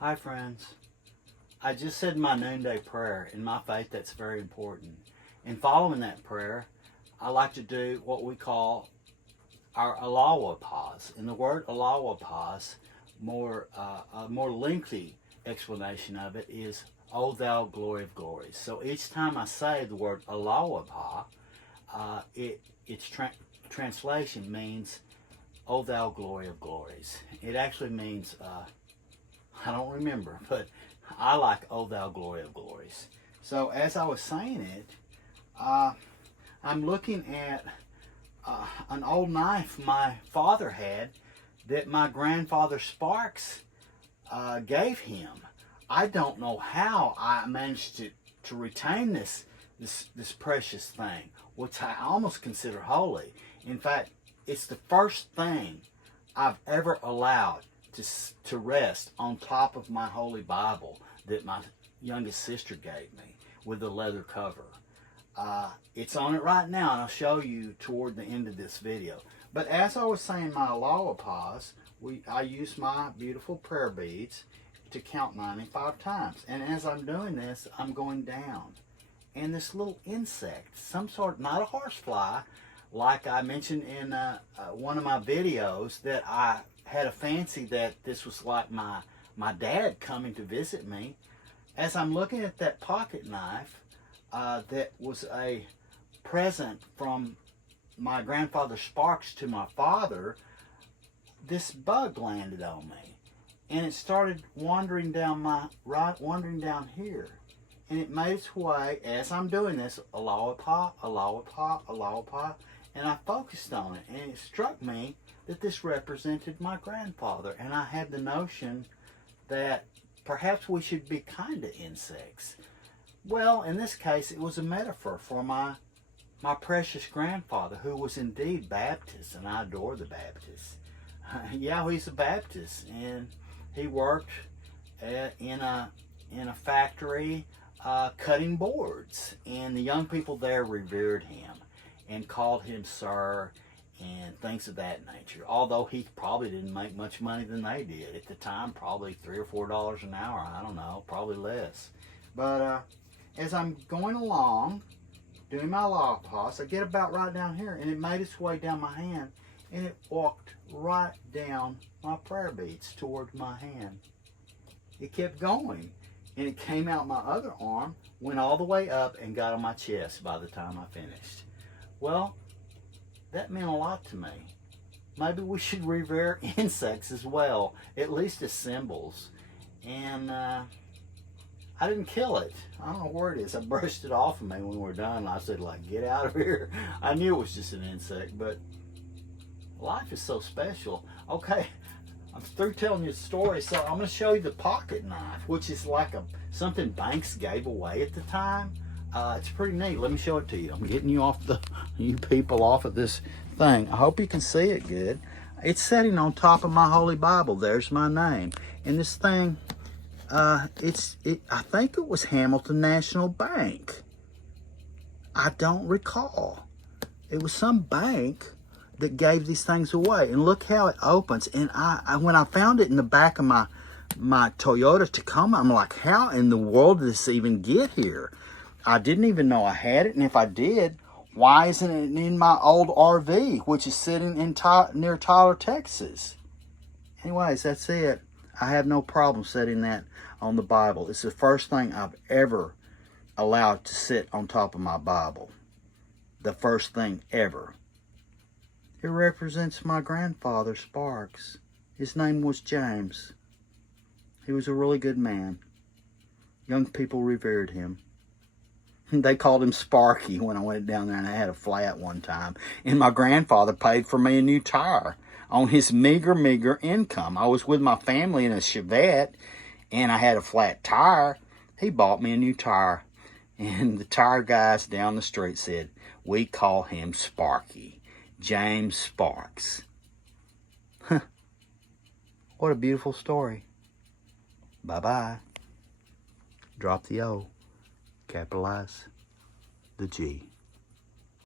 Hi friends. I just said my noonday prayer. In my faith, that's very important. In following that prayer, I like to do what we call our alawa pause. And the word alawa pause, a more lengthy explanation of it is, O thou glory of glories. So each time I say the word alawa pa, its translation means, O thou glory of glories. It actually means, I don't remember, but I like O thou glory of glories. So as I was saying it, I'm looking at an old knife my father had that my grandfather Sparks gave him. I don't know how I managed to retain this precious thing, which I almost consider holy. In fact, it's the first thing I've ever allowed to rest on top of my Holy Bible that my youngest sister gave me with the leather cover. It's on it right now, and I'll show you toward the end of this video. But as I was saying my alawa pause, I use my beautiful prayer beads to count 95 times. And as I'm doing this, I'm going down. And this little insect, some sort, not a horsefly, like I mentioned in one of my videos, that I had a fancy that this was like my dad coming to visit me. As I'm looking at that pocket knife, that was a present from my grandfather Sparks to my father, this bug landed on me, and it started wandering down wandering down here, and it made its way as I'm doing this, alawa pa, alawa pa, alawa pa, and I focused on it, and it struck me that this represented my grandfather, and I had the notion that perhaps we should be kind to insects. Well, in this case, it was a metaphor for my precious grandfather, who was indeed Baptist, and I adore the Baptists. Yeah, he's a Baptist, and he worked in a factory cutting boards, and the young people there revered him and called him sir and things of that nature. Although he probably didn't make much money than they did at the time, probably $3 or $4 an hour. I don't know, probably less. But as I'm going along, doing my alawa pause, I get about right down here, and it made its way down my hand, and it walked right down my prayer beads toward my hand. It kept going, and it came out my other arm, went all the way up, and got on my chest by the time I finished. Well, that meant a lot to me. Maybe we should revere insects as well, at least as symbols. And I didn't kill it. I don't know where it is. I brushed it off of me when we were done, and I said, like, get out of here. I knew it was just an insect, but life is so special. Okay, I'm through telling you the story, so I'm going to show you the pocket knife, which is like something Banks gave away at the time. It's pretty neat. Let me show it to you. I'm getting you people off of this thing. I hope you can see it good. It's sitting on top of my Holy Bible. There's my name. And this thing, I think it was Hamilton National Bank. I don't recall. It was some bank that gave these things away. And look how it opens. And when I found it in the back of my Toyota Tacoma, I'm like, how in the world did this even get here? I didn't even know I had it, and if I did, why isn't it in my old RV, which is sitting near Tyler, Texas? Anyways, that's it. I have no problem setting that on the Bible. It's the first thing I've ever allowed to sit on top of my Bible. The first thing ever. It represents my grandfather, Sparks. His name was James. He was a really good man. Young people revered him. They called him Sparky when I went down there and I had a flat one time. And my grandfather paid for me a new tire on his meager income. I was with my family in a Chevette and I had a flat tire. He bought me a new tire. And the tire guys down the street said, we call him Sparky. James Sparks. What a beautiful story. Bye-bye. Drop the O. Capitalize the G.